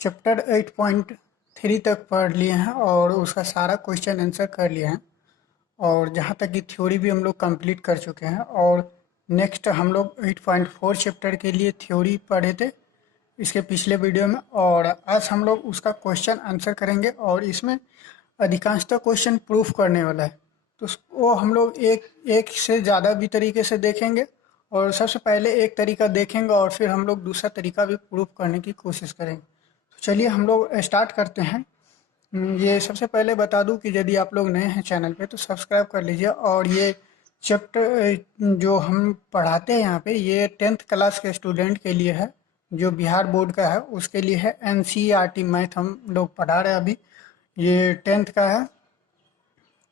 Chapter 8.3 तक पढ़ लिए हैं और उसका सारा क्वेश्चन आंसर कर लिए हैं और जहाँ तक कि थ्योरी भी हम लोग कंप्लीट कर चुके हैं। और नेक्स्ट हम लोग 8.4 चैप्टर के लिए थ्योरी पढ़े थे इसके पिछले वीडियो में, और आज हम लोग उसका क्वेश्चन आंसर करेंगे और इसमें अधिकांशतः क्वेश्चन प्रूफ करने वाला है। तो वो हम लोग एक एक से ज़्यादा भी तरीके से देखेंगे और सबसे पहले एक तरीका देखेंगे और फिर हम लोग दूसरा तरीका भी प्रूफ करने की कोशिश करेंगे। तो चलिए हम लोग स्टार्ट करते हैं। ये सबसे पहले बता दूं कि यदि आप लोग नए हैं चैनल पे तो सब्सक्राइब कर लीजिए। और ये चैप्टर जो हम पढ़ाते हैं यहाँ पे ये 10th क्लास के स्टूडेंट के लिए है, जो बिहार बोर्ड का है उसके लिए है। NCERT मैथ हम लोग पढ़ा रहे हैं अभी, ये 10th का है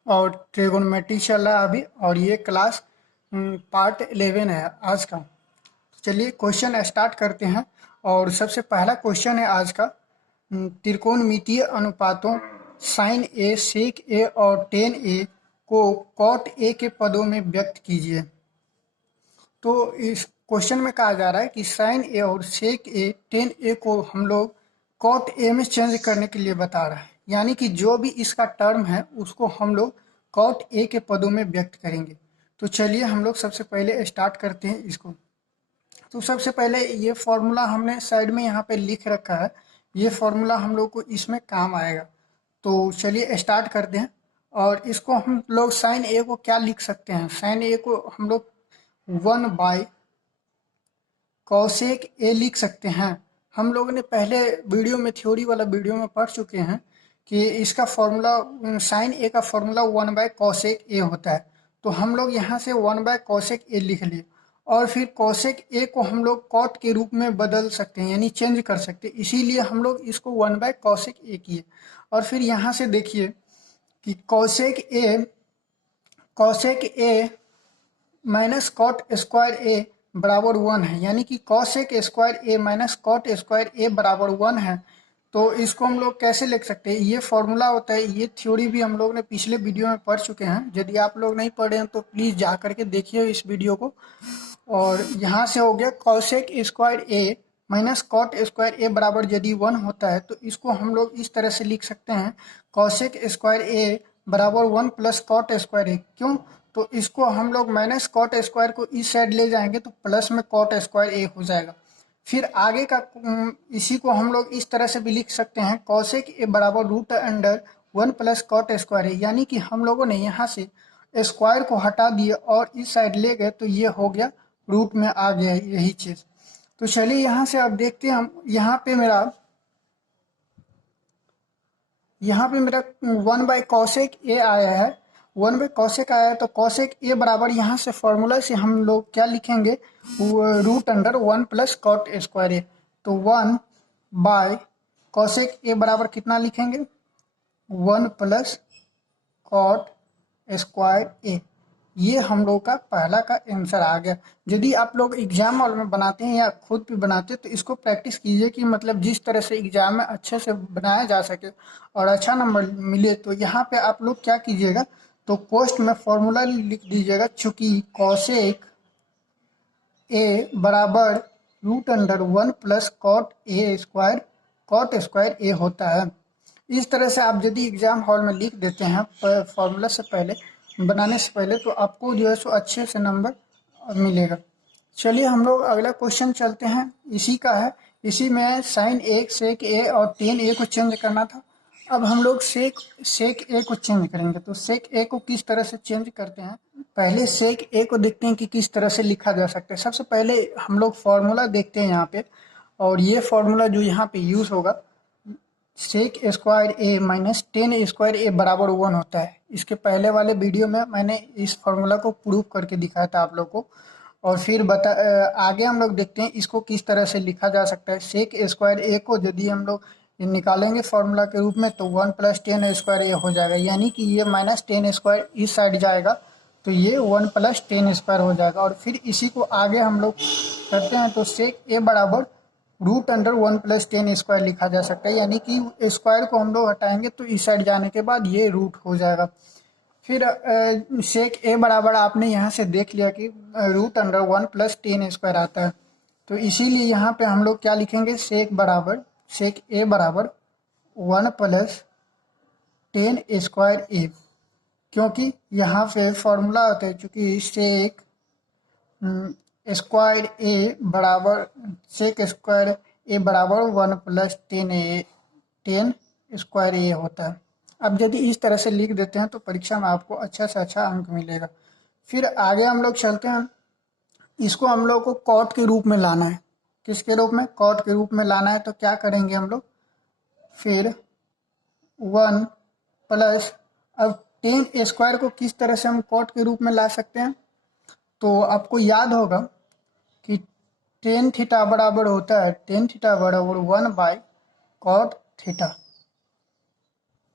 और ट्रिगोनोमेट्री चल रहा है अभी, और ये क्लास पार्ट 11 है आज का। चलिए क्वेश्चन स्टार्ट करते हैं। और सबसे पहला क्वेश्चन है आज का, त्रिकोणमितीय अनुपातों साइन ए, सेक ए और टेन ए को कॉट ए के पदों में व्यक्त कीजिए। तो इस क्वेश्चन में कहा जा रहा है कि साइन ए और सेक ए, टेन ए को हम लोग कॉट ए में चेंज करने के लिए बता रहा है, यानी कि जो भी इसका टर्म है उसको हम लोग कॉट ए के पदों में व्यक्त करेंगे। तो चलिए हम लोग सबसे पहले स्टार्ट करते हैं इसको। तो सबसे पहले ये फॉर्मूला हमने साइड में यहाँ पे लिख रखा है, ये फॉर्मूला हम लोग को इसमें काम आएगा। तो चलिए स्टार्ट करते हैं। और इसको हम लोग साइन ए को क्या लिख सकते हैं, साइन ए को हम लोग 1/cosec ए लिख सकते हैं। हम लोगों ने पहले वीडियो में, थ्योरी वाला वीडियो में पढ़ चुके हैं कि इसका फॉर्मूला, साइन ए का फॉर्मूला 1/cosec ए होता है। तो हम लोग यहाँ से 1/cosec ए लिख लिए और फिर cosec ए को हम लोग cot के रूप में बदल सकते हैं, यानी चेंज कर सकते हैं, इसीलिए हम लोग इसको 1/cosec ए किए। और फिर यहाँ से देखिए कि cosec ए माइनस कॉट स्क्वायर ए बराबर 1 है, यानी कि cosec स्क्वायर ए माइनस कॉट स्क्वायर ए बराबर 1 है। तो इसको हम लोग कैसे लिख सकते हैं, ये फॉर्मूला होता है। ये थ्योरी भी हम लोग ने पिछले वीडियो में पढ़ चुके हैं, यदि आप लोग नहीं पढ़े हैं तो प्लीज़ जा करके देखिए इस वीडियो को। और यहाँ से हो गया cosec स्क्वायर ए माइनस कॉट स्क्वायर ए बराबर यदि 1 होता है तो इसको हम लोग इस तरह से लिख सकते हैं, cosec स्क्वायर ए बराबर 1 प्लस कॉट स्क्वायर ए। क्यों? तो इसको हम लोग माइनस कॉट स्क्वायर को इस साइड ले जाएंगे तो प्लस में कॉट स्क्वायर ए हो जाएगा। फिर आगे का इसी को हम लोग इस तरह से भी लिख सकते हैं, cosec ए बराबर root under 1 plus cot square A, यानी कि हम लोगों ने यहाँ से स्क्वायर को हटा दिया और इस साइड ले गए तो ये हो गया रूट में आ गया यही चीज। तो चलिए यहाँ से अब देखते हैं हम, यहाँ पे मेरा 1/cosec ए आया है, 1/cosec आया है। तो cosec ए बराबर यहाँ से फॉर्मूला से हम लोग क्या लिखेंगे, root under 1 plus cot square A. तो 1/cosec ए बराबर कितना लिखेंगे, 1 प्लस कॉट स्क्वायर ए। ये हम लोग का पहला का आंसर आ गया। यदि आप लोग एग्जाम हॉल में बनाते हैं या खुद भी बनाते हैं तो इसको प्रैक्टिस कीजिए कि मतलब जिस तरह से एग्जाम में अच्छे से बनाया जा सके और अच्छा नंबर मिले। तो यहाँ पे आप लोग क्या कीजिएगा, तो पोस्ट में फॉर्मूला लिख दीजिएगा, चूंकि cosec ए बराबर root under 1 plus cot square A होता है। इस तरह से आप यदि एग्जाम हॉल में लिख देते हैं फॉर्मूला से पहले, बनाने से पहले, तो आपको जो है सो अच्छे से नंबर मिलेगा। चलिए हम लोग अगला क्वेश्चन चलते हैं, इसी का है। इसी में साइन ए, सेक ए और टेन ए को चेंज करना था। अब हम लोग सेक ए को चेंज करेंगे। तो सेक ए को किस तरह से चेंज करते हैं, पहले सेक ए को देखते हैं कि किस तरह से लिखा जा सकता है। सबसे पहले हम लोग फॉर्मूला देखते हैं यहाँ पे, और ये फॉर्मूला जो यहाँ पे यूज होगा, सेक स्क्वायर ए माइनस टेन स्क्वायर ए बराबर 1 होता है। इसके पहले वाले वीडियो में मैंने इस फॉर्मूला को प्रूव करके दिखाया था आप लोग को। और फिर आगे हम लोग देखते हैं इसको किस तरह से लिखा जा सकता है। सेक स्क्वायर ए को यदि हम लोग निकालेंगे फॉर्मूला के रूप में तो 1 प्लस टेन स्क्वायर ए हो जाएगा, यानी कि ये माइनस टेन स्क्वायर इस साइड जाएगा तो ये 1 प्लस टेन स्क्वायर हो जाएगा। और फिर इसी को आगे हम लोग करते हैं तो सेक ए बराबर root under 1 plus ten square लिखा जा सकता है, यानी कि स्क्वायर को हम लोग हटाएंगे तो इस साइड जाने के बाद ये रूट हो जाएगा। फिर सेक ए बराबर आपने यहाँ से देख लिया कि root under 1 plus ten square आता है। तो इसीलिए यहाँ पे हम लोग क्या लिखेंगे, सेक बराबर सेक ए बराबर 1 प्लस टेन स्क्वायर ए, क्योंकि यहाँ पे फॉर्मूला होता है, चूँकि सेक स्क्वायर ए बराबर सेक स्क्वायर ए बराबर 1 प्लस टेन स्क्वायर ए होता है। अब यदि इस तरह से लिख देते हैं तो परीक्षा में आपको अच्छा से अच्छा अंक मिलेगा। फिर आगे हम लोग चलते हैं, इसको हम लोग को कॉट के रूप में लाना है। किसके रूप में? कॉट के रूप में लाना है। तो क्या करेंगे हम लोग, फिर 1 प्लस, अब टेन स्क्वायर को किस तरह से हम कॉट के रूप में ला सकते हैं, तो आपको याद होगा कि टेन थीटा बराबर होता है, टेन थीटा बराबर 1 बाय कॉट थीटा,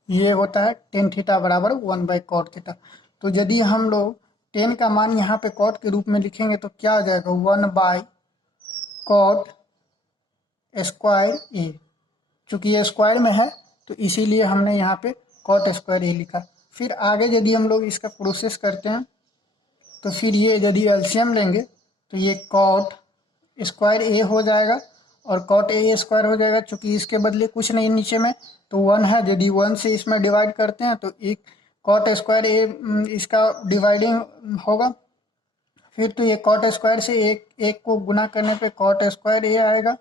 ये होता है टेन थीटा बराबर 1 बाय कॉट थीटा। तो यदि हम लोग टेन का मान यहाँ पे कॉट के रूप में लिखेंगे तो क्या हो जाएगा, 1 बाय कॉट स्क्वायर ए, चूँकि ये स्क्वायर में है तो इसीलिए हमने यहाँ पे कॉट स्क्वायर ए लिखा। फिर आगे यदि हम लोग इसका प्रोसेस करते हैं तो फिर ये यदि एलसीएम लेंगे तो ये कॉट स्क्वायर ए हो जाएगा और कॉट ए स्क्वायर हो जाएगा, चूँकि इसके बदले कुछ नहीं नीचे में तो 1 है, यदि 1 से इसमें डिवाइड करते हैं तो एक कॉट स्क्वायर ए इसका डिवाइडिंग होगा। फिर तो ये कॉट स्क्वायर से एक को गुना करने पे कॉट स्क्वायर ए आएगा,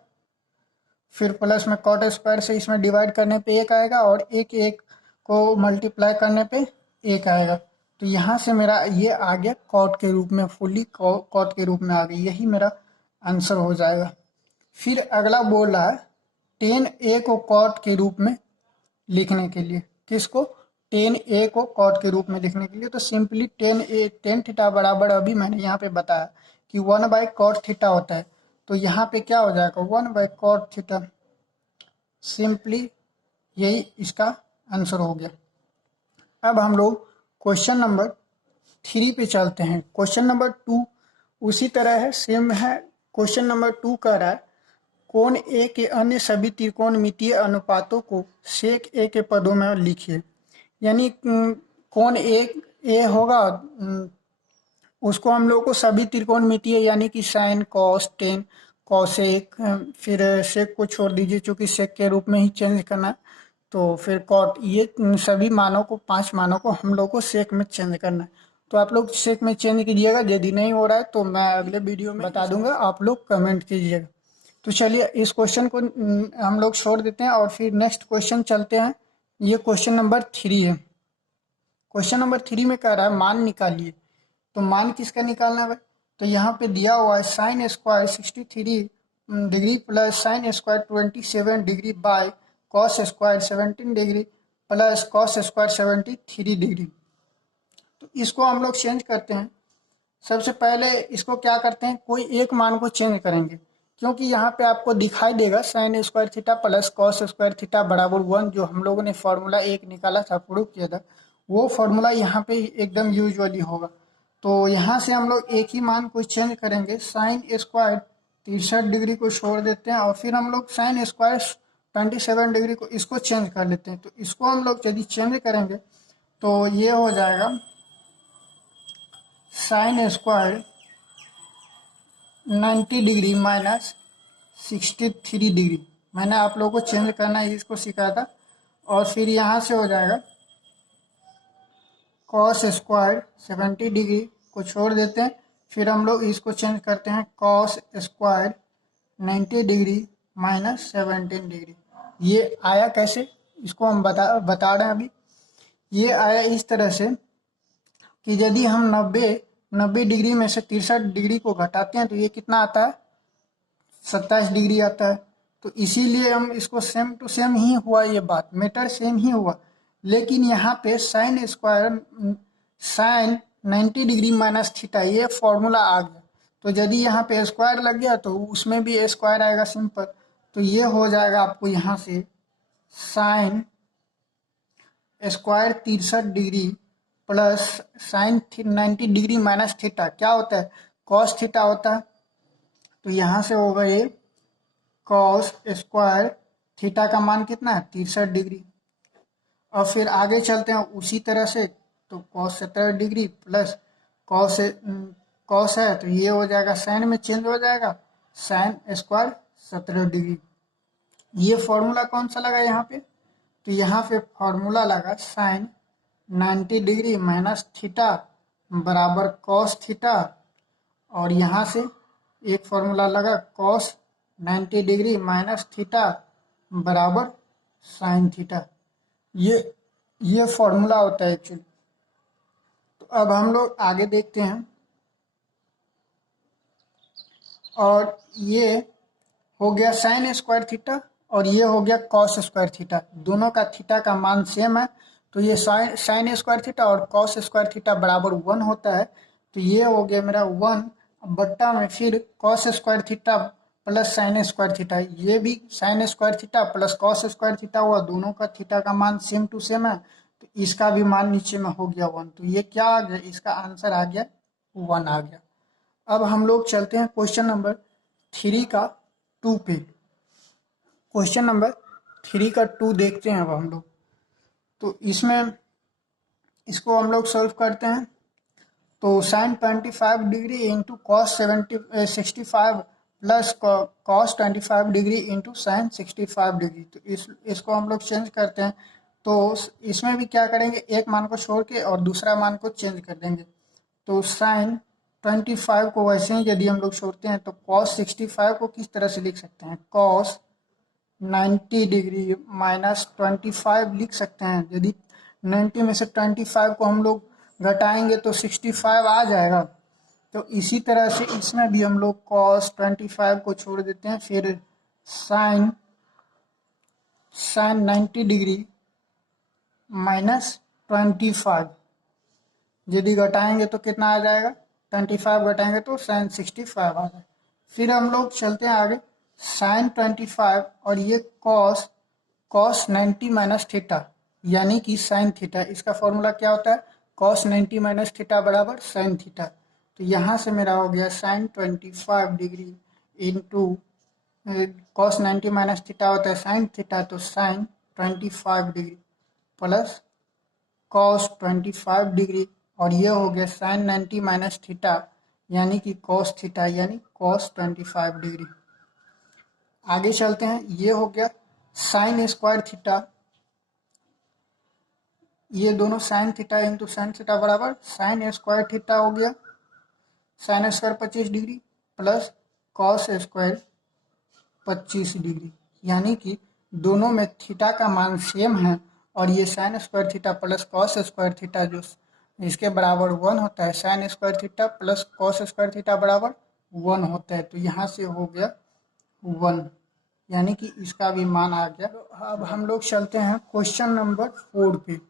फिर प्लस में कॉट स्क्वायर से इसमें डिवाइड करने पे 1 आएगा और एक को मल्टीप्लाई करने पे 1 आएगा। तो यहाँ से मेरा ये आ गया कॉट के रूप में, फुल्ली कॉट के रूप में आ गई, यही मेरा आंसर हो जाएगा। फिर अगला बोल रहा है टेन ए को कॉट के रूप में लिखने के लिए, किसको, टेन ए को कॉट के रूप में लिखने के लिए, तो सिंपली टेन थीटा बराबर अभी मैंने यहाँ पे बताया कि 1 बाय कॉट थीटा होता है, तो यहाँ पे क्या हो जाएगा 1 बाय कॉट थीटा, सिंपली यही इसका आंसर हो गया। अब हम लोग क्वेश्चन नंबर 3 पे चलते हैं। क्वेश्चन नंबर 2 उसी तरह है, सेम है। क्वेश्चन नंबर 2 कह रहा है कोण ए के अन्य सभी त्रिकोणमितीय अनुपातों को सेक ए के पदों में लिखिए। यानी कोण ए होगा, उसको हम लोग को सभी त्रिकोणमितीय यानी कि साइन, कॉस, टेन, कॉसेक, फिर सेक को छोड़ दीजिए चूँकि सेक के रूप में ही चेंज करना है, तो फिर कॉट, ये सभी मानों को 5 मानों को हम लोग को सेक में चेंज करना है। तो आप लोग सेक में चेंज कीजिएगा, यदि नहीं हो रहा है तो मैं अगले वीडियो में बता दूंगा, आप लोग कमेंट कीजिएगा। तो चलिए इस क्वेश्चन को हम लोग छोड़ देते हैं और फिर नेक्स्ट क्वेश्चन चलते हैं। ये क्वेश्चन नंबर 3 है। क्वेश्चन नंबर 3 में कह रहा है मान निकालिए। तो मान किसका निकालना है? तो यहाँ पे दिया हुआ है sine square 63 degree plus sine square 27 degree by cos square 17 degree plus cos square 73 degree. तो इसको हम लोग चेंज करते हैं। सबसे पहले इसको क्या करते हैं, कोई एक मान को चेंज करेंगे, क्योंकि यहाँ पे आपको दिखाई देगा sine square theta plus cos square theta बराबर 1, जो हम लोगों ने फार्मूला एक निकाला था, प्रूव किया था, वो फार्मूला यहाँ पे एकदम यूजुअली होगा। तो यहाँ से हम लोग एक ही मान को चेंज करेंगे, साइन स्क्वायर 63 डिग्री को छोड़ देते हैं और फिर हम लोग साइन स्क्वायर 27 डिग्री को इसको चेंज कर लेते हैं। तो इसको हम लोग यदि चेंज करेंगे तो ये हो जाएगा sine square 90 degree minus 63 degree. मैंने आप लोगों को चेंज करना इसको सिखाया था। और फिर यहाँ से हो जाएगा कॉस स्क्वायर 70 डिग्री को छोड़ देते हैं, फिर हम लोग इसको चेंज करते हैं cos square 90 degree minus 17 degree. ये आया कैसे, इसको हम बता रहे हैं अभी। ये आया इस तरह से कि यदि हम 90 डिग्री में से 63 डिग्री को घटाते हैं तो ये कितना आता है, 27 डिग्री आता है। तो इसीलिए हम इसको सेम टू सेम ही हुआ, ये बात मैटर सेम ही हुआ, लेकिन यहाँ पे साइन 90 डिग्री माइनस थीटा ये फॉर्मूला आ गया। तो यदि यहाँ पे स्क्वायर लग गया तो उसमें भी स्क्वायर आएगा सिंपल। तो ये हो जाएगा आपको यहाँ से sine square 63 degree plus sign 90 degree minus theta क्या होता है, कॉस थीटा होता है। तो यहाँ से होगा ये कॉस स्क्वायर थीटा का मान कितना है, 63 डिग्री। और फिर आगे चलते हैं उसी तरह से, तो कॉस 17 डिग्री प्लस कॉस है तो ये हो जाएगा साइन में चेंज हो जाएगा साइन स्क्वायर 17 डिग्री। ये फॉर्मूला कौन सा लगा यहाँ पे, तो यहाँ पे फॉर्मूला लगा साइन 90 डिग्री माइनस थीटा बराबर कॉस थीटा, और यहाँ से एक फॉर्मूला लगा कॉस 90 डिग्री माइनस थीटा बराबर साइन थीटा। ये फॉर्मूला होता है एक्चुअली। तो अब हम लोग आगे देखते हैं, और ये हो गया साइन स्क्वायर थीटा और ये हो गया कॉस स्क्वायर थीटा, दोनों का थीटा का मान सेम है, तो ये साइन स्क्वायर थीटा और कॉस स्क्वायर थीटा बराबर 1 होता है। तो ये हो गया मेरा 1 बट्टा में फिर cos square theta plus sine square theta, ये भी sine square theta plus cos square theta हुआ, दोनों का थीटा का मान सेम टू सेम है, तो इसका भी मान नीचे में हो गया 1। तो ये क्या आ गया, इसका आंसर आ गया 1 आ गया। अब हम लोग चलते हैं क्वेश्चन नंबर 3 का 2 पे। क्वेश्चन नंबर 3 का 2 देखते हैं अब हम लोग। तो इसमें इसको हम लोग सॉल्व करते हैं। तो sine 25 degree into cos 65 plus cos 25 degree into sine 65 degree, तो इसको हम लोग चेंज करते हैं। तो इसमें भी क्या करेंगे, एक मान को छोड़ के और दूसरा मान को चेंज कर देंगे। तो साइन 25 को वैसे ही यदि हम लोग छोड़ते हैं तो कॉस 65 को किस तरह से लिख सकते हैं, कॉस 90 डिग्री माइनस 25 लिख सकते हैं। यदि 90 में से 25 को हम लोग घटाएंगे तो 65 आ जाएगा। तो इसी तरह से इसमें भी हम लोग कॉस 25 को छोड़ देते हैं, फिर साइन 90 डिग्री माइनस 25 यदि घटाएंगे तो कितना आ जाएगा, 25 घटाएंगे तो साइन 65 आ जाएगा। फिर हम लोग चलते हैं आगे, साइन 25 और ये कॉस 90 माइनस थीटा यानी कि साइन थीटा, इसका फॉर्मूला क्या होता है, कॉस 90 माइनस थीटा बराबर साइन थीटा। तो यहाँ से मेरा हो गया sine 25 degree into cos 90 minus theta होता है साइन थीटा, तो sine 25 degree plus cos 25 degree, और ये हो गया साइन 90 माइनस थीटा यानी कि कॉस थीटा यानी कॉस 25 डिग्री। आगे चलते हैं, ये हो गया साइन स्क्वायर थीटा, ये दोनों sine theta into sine theta बराबर साइन स्क्वायर थीटा हो गया, sine square 25 degree plus cos square 25 degree, यानी कि दोनों में थीटा का मान सेम है, और ये sine square theta plus cos square theta जो इसके बराबर 1 होता है, sine square theta plus cos square theta बराबर 1 होता है। तो यहाँ से हो गया 1, यानी कि इसका भी मान आ गया। तो अब हम लोग चलते हैं क्वेश्चन नंबर 4 पे।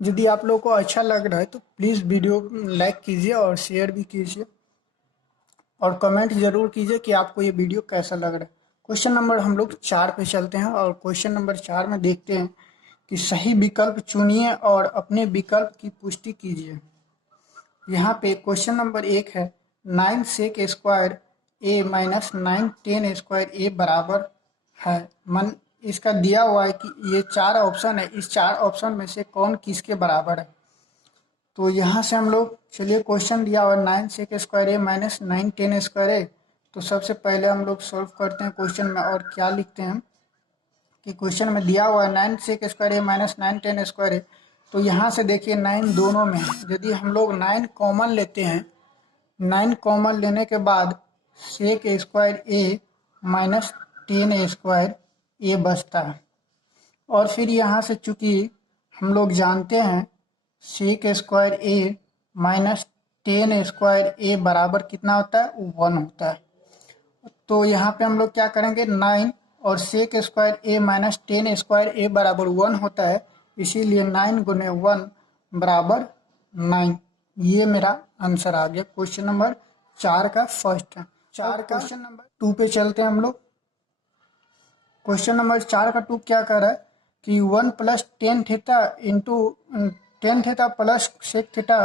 यदि आप लोग को अच्छा लग रहा है तो प्लीज़ वीडियो लाइक कीजिए और शेयर भी कीजिए, और कमेंट ज़रूर कीजिए कि आपको ये वीडियो कैसा लग रहा है। क्वेश्चन नंबर हम लोग 4 पे चलते हैं, और क्वेश्चन नंबर 4 में देखते हैं कि सही विकल्प चुनिए और अपने विकल्प की पुष्टि कीजिए। यहाँ पे क्वेश्चन नंबर 1 है 9 सेक स्क्वायर ए माइनस 9 10 स्क्वायर ए बराबर है। इसका दिया हुआ है कि ये 4 ऑप्शन है, इस 4 ऑप्शन में से कौन किसके बराबर है। तो यहाँ से हम लोग, चलिए क्वेश्चन दिया हुआ 9 sec square A minus 9 10 square A, तो सबसे पहले हम लोग सॉल्व करते हैं क्वेश्चन में। और क्या लिखते हैं कि क्वेश्चन में दिया हुआ है 9 sec square A minus 9 10 square A, तो यहाँ से देखिए 9 दोनों में है, यदि हम लोग 9 कॉमन लेते हैं, 9 कॉमन लेने के बाद सेक स्क्वायर ए माइनस 10 स्क्वायर ए बचता है। और फिर यहाँ से चूंकि हम लोग जानते हैं सेक स्क्वायर ए माइनस 10 स्क्वायर ए बराबर कितना होता है, 1 होता है। तो यहाँ पे हम लोग क्या करेंगे, 9 और सेक स्क्वायर ए माइनस 10 स्क्वायर ए बराबर 1 होता है, इसीलिए 9 गुने 1 बराबर 9। ये मेरा आंसर आ गया क्वेश्चन नंबर 4 का फर्स्ट है। 4 का क्वेश्चन नंबर 2 पे चलते हैं हम लोग। क्वेश्चन नंबर 4 का 2 क्या कर रहा है कि 1 plus 10 theta into 10 theta plus sec theta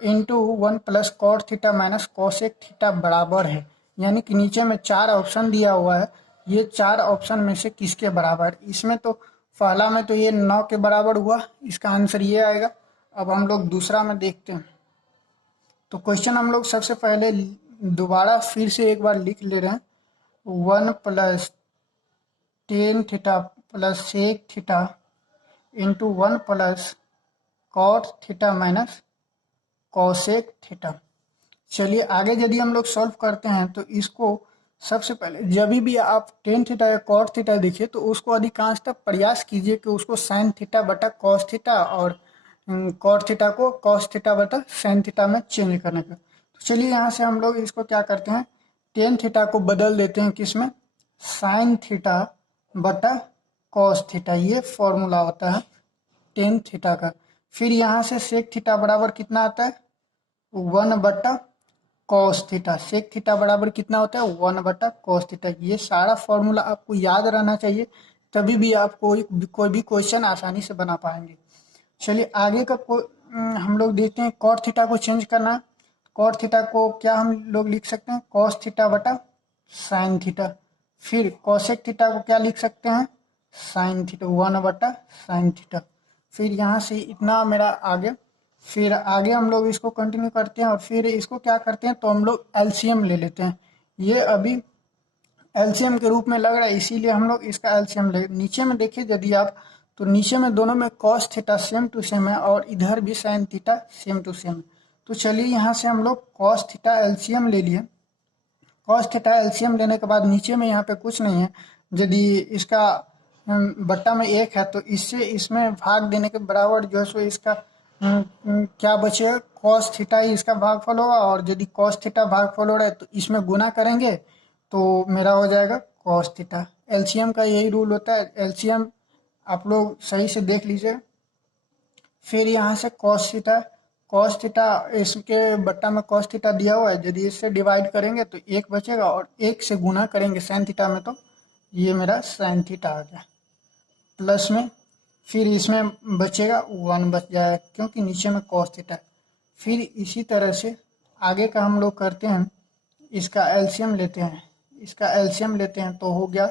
into 1 plus cot theta minus cosec theta बराबर है। यानी कि नीचे में 4 ऑप्शन दिया हुआ है, ये 4 ऑप्शन में से किसके बराबर। इसमें तो पहला में तो ये 9 के बराबर हुआ, इसका आंसर ये आएगा। अब हम लोग दूसरा में देखते हैं। तो क्वेश्चन हम लोग सबसे पहले दोबारा फिर से एक बार लिख ले रहे हैं। 1 plus ten theta plus sec theta into 1 plus cot theta minus cosec theta. चलिए आगे यदि हम लोग सॉल्व करते हैं तो इसको सबसे पहले जब भी आप टेन थीटा या कॉट थीटा देखिए तो उसको अधिकांशतः प्रयास कीजिए कि उसको साइन थीटा बटा कॉस थीटा और कॉट थीटा को कॉस थीटा बटा साइन थीटा में चेंज करने का। तो चलिए यहाँ से हम लोग इसको क्या करते हैं, टेन थीटा को बदल देते हैं किसमें, साइन थीटा बटा कॉस थीटा, ये फॉर्मूला होता है टेन थीटा का। फिर यहाँ से सेक थीटा बराबर कितना आता है, 1 बटा कॉस थीटा। सेक थीटा बराबर कितना होता है, 1 बटा कॉस थीटा। ये सारा फॉर्मूला आपको याद रहना चाहिए, तभी भी आप कोई भी क्वेश्चन आसानी से बना पाएंगे। चलिए आगे का हम लोग देखते हैं कॉट थीटा को चेंज करना। कॉट थीटा को क्या हम लोग लिख सकते हैं, कॉस थीटा बटा साइन थीटा। फिर कॉसेक थीटा को क्या लिख सकते हैं, साइन थीटा, 1 बटा साइन थीटा। फिर यहाँ से इतना मेरा आगे, फिर आगे हम लोग इसको कंटिन्यू करते हैं और फिर इसको क्या करते हैं तो हम लोग एलसीएम ले लेते हैं। ये अभी एलसीएम के रूप में लग रहा है, इसीलिए हम लोग इसका एलसीएम ले। नीचे में देखिए यदि आप, तो नीचे में दोनों में cos theta same to same है और इधर भी sine theta same to same. तो चलिए यहाँ से हम लोग कॉस थीटा एलसीएम ले लिए। कॉस थीटा एलसीएम लेने के बाद नीचे में यहाँ पे कुछ नहीं है, यदि इसका बट्टा में 1 है तो इससे इसमें भाग देने के बराबर जो है सो इसका क्या बचेगा, कॉस थीटा ही इसका भागफल होगा। और यदि कॉस थीटा भागफल हो रहा है तो इसमें गुना करेंगे तो मेरा हो जाएगा कॉस थीटा। एलसीएम का यही रूल होता है, एलसीएम आप लोग सही से देख लीजिए। फिर यहाँ से कॉस थीटा इसके बट्टा में कॉस थीटा दिया हुआ है, यदि इससे डिवाइड करेंगे तो 1 बचेगा और 1 से गुना करेंगे साइन थीटा में तो ये मेरा साइन थीटा आ गया प्लस में। फिर इसमें बचेगा 1 बच जाएगा क्योंकि नीचे में कॉस थीटा। फिर इसी तरह से आगे का हम लोग करते हैं, इसका एलसीएम लेते हैं। इसका एलसीएम लेते हैं तो हो गया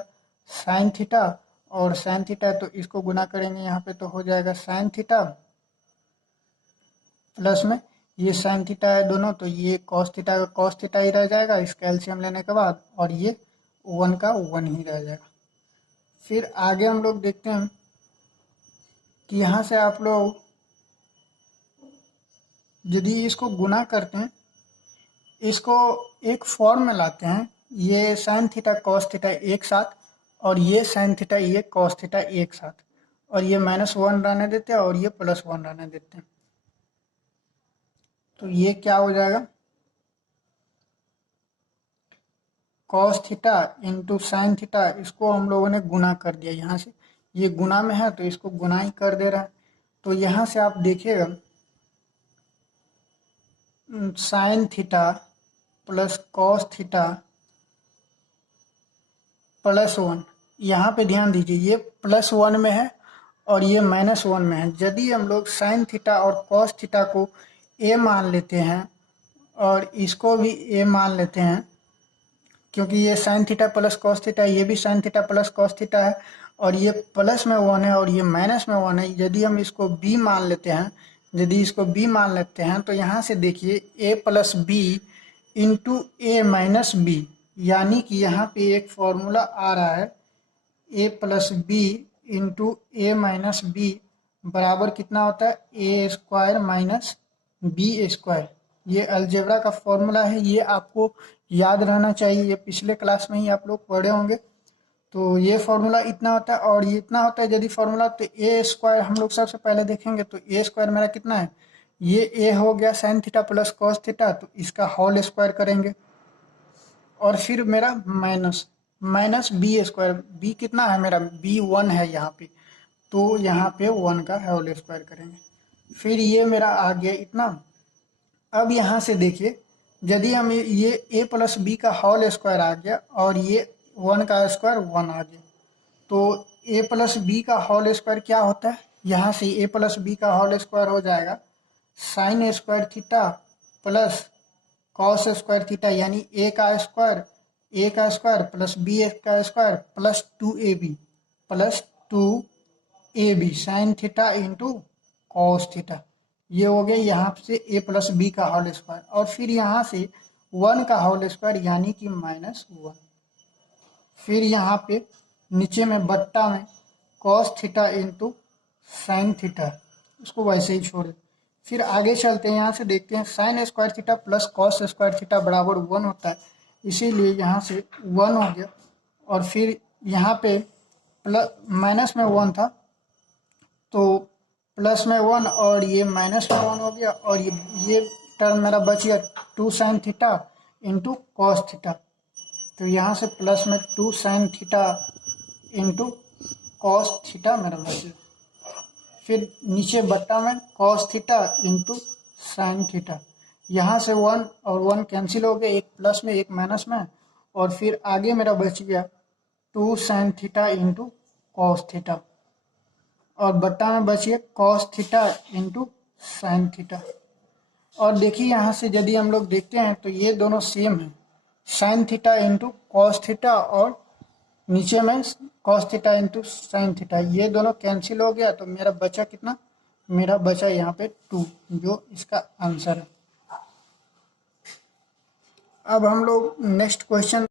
साइन थीटा और साइन थीटा, तो इसको गुना करेंगे यहाँ पे तो हो जाएगा साइन थीटा प्लस में ये साइन थीटा है दोनों, तो ये कॉस थीटा का कॉस थीटा ही रह जाएगा इसका एलसीएम लेने के बाद, और ये 1 का 1 ही रह जाएगा। फिर आगे हम लोग देखते हैं कि यहाँ से आप लोग यदि इसको गुना करते हैं, इसको एक फॉर्म में लाते हैं, ये साइन थीटा कॉस थीटा एक साथ और ये साइन थीटा ये कॉस थीटा एक साथ, और ये -1 रहने देते हैं और ये +1 रहने देते हैं। तो ये क्या हो जाएगा, cos theta into sine theta, इसको हम लोगों ने गुना कर दिया। यहाँ से ये गुना में है तो इसको गुना ही कर दे रहा है। तो यहाँ से आप देखिएगा sine theta plus cos theta +1, यहाँ पे ध्यान दीजिए ये +1 में है और ये -1 में है। यदि हम लोग साइन थीटा और कॉस थीटा को a मान लेते हैं और इसको भी a मान लेते हैं, क्योंकि ये sine theta plus cos theta, ये भी sine theta plus cos theta है और ये प्लस में 1 है और ये माइनस में 1 है। यदि हम इसको b मान लेते हैं, यदि इसको b मान लेते हैं तो यहाँ से देखिए a plus B into A minus B, यानी कि यहाँ पे एक फॉर्मूला आ रहा है a plus B into A minus B बराबर कितना होता है, A square minus B square. ये अलजेब्रा का फॉर्मूला है, ये आपको याद रहना चाहिए, ये पिछले क्लास में ही आप लोग पढ़े होंगे। तो ये फॉर्मूला इतना होता है और ये इतना होता है। यदि फॉर्मूला तो ए स्क्वायर हम लोग सबसे पहले देखेंगे, तो ए स्क्वायर मेरा कितना है, ये ए हो गया sine theta plus cos theta, तो इसका होल स्क्वायर करेंगे और फिर मेरा माइनस बी स्क्वायर, बी कितना है मेरा, बी 1 है यहाँ पे, तो यहाँ पे 1 का होल स्क्वायर करेंगे। फिर ये मेरा आ गया इतना। अब यहाँ से देखिए यदि हम ये a प्लस बी का होल स्क्वायर आ गया और ये 1 का स्क्वायर 1 आ गया, तो a प्लस बी का होल स्क्वायर क्या होता है, यहाँ से a प्लस बी का होल स्क्वायर हो जाएगा sine square theta plus cos square theta, यानी a का स्क्वायर प्लस b का square plus 2ab sine theta into cos theta. ये हो गया यहाँ से a प्लस बी का होल स्क्वायर और फिर यहाँ से 1 का होल स्क्वायर यानी कि -1। फिर यहाँ पे नीचे में बट्टा में cos theta into sine theta, उसको वैसे ही छोड़ दे। फिर आगे चलते हैं, यहाँ से देखते हैं sine square theta plus cos square theta बराबर 1 होता है, इसीलिए यहाँ से 1 हो गया। और फिर यहाँ पे प्लस माइनस में 1 था तो प्लस में 1 और ये माइनस में 1 हो गया, और ये टर्म मेरा बच गया 2 sine theta into cos theta. तो यहाँ से प्लस में 2 sine theta into cos theta मेरा बच गया। फिर नीचे बट्टा में cos theta into sine theta, यहाँ से 1 और 1 कैंसिल हो गए, एक प्लस में एक माइनस में, और फिर आगे मेरा बच गया 2 sine theta into cos theta, और बट्टा में बचिए cos theta into sine theta. और देखिए यहाँ से यदि हम लोग देखते हैं तो ये दोनों सेम है, sine theta into cos theta और नीचे में cos theta into sine theta, ये दोनों कैंसिल हो गया। तो मेरा बचा कितना, मेरा बचा यहाँ पे 2, जो इसका आंसर है। अब हम लोग नेक्स्ट क्वेश्चन